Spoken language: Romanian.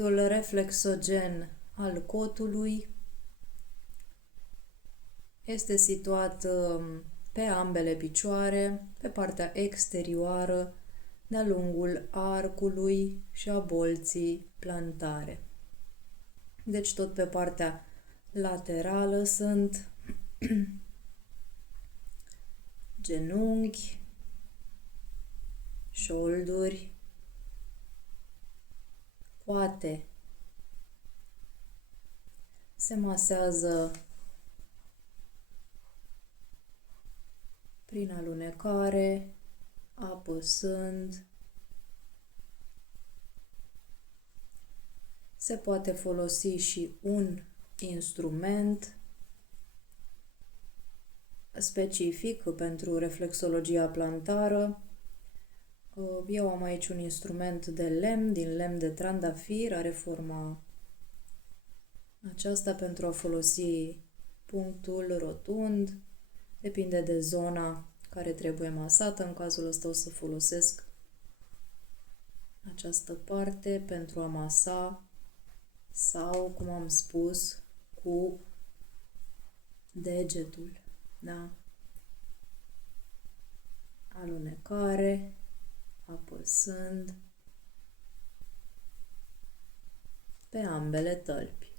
Punctul reflexogen al cotului este situat pe ambele picioare, pe partea exterioară, de-a lungul arcului și a bolții plantare. Deci tot pe partea laterală sunt genunchi, șolduri, coate. Se masează prin alunecare, apăsând. Se poate folosi și un instrument specific pentru reflexologia plantară. Eu am aici un instrument de lemn, din lemn de trandafir, are forma aceasta pentru a folosi punctul rotund. Depinde de zona care trebuie masată. În cazul ăsta o să folosesc această parte pentru a masa sau, cum am spus, cu degetul. Da? Alunecare, apăsând pe ambele tălpi.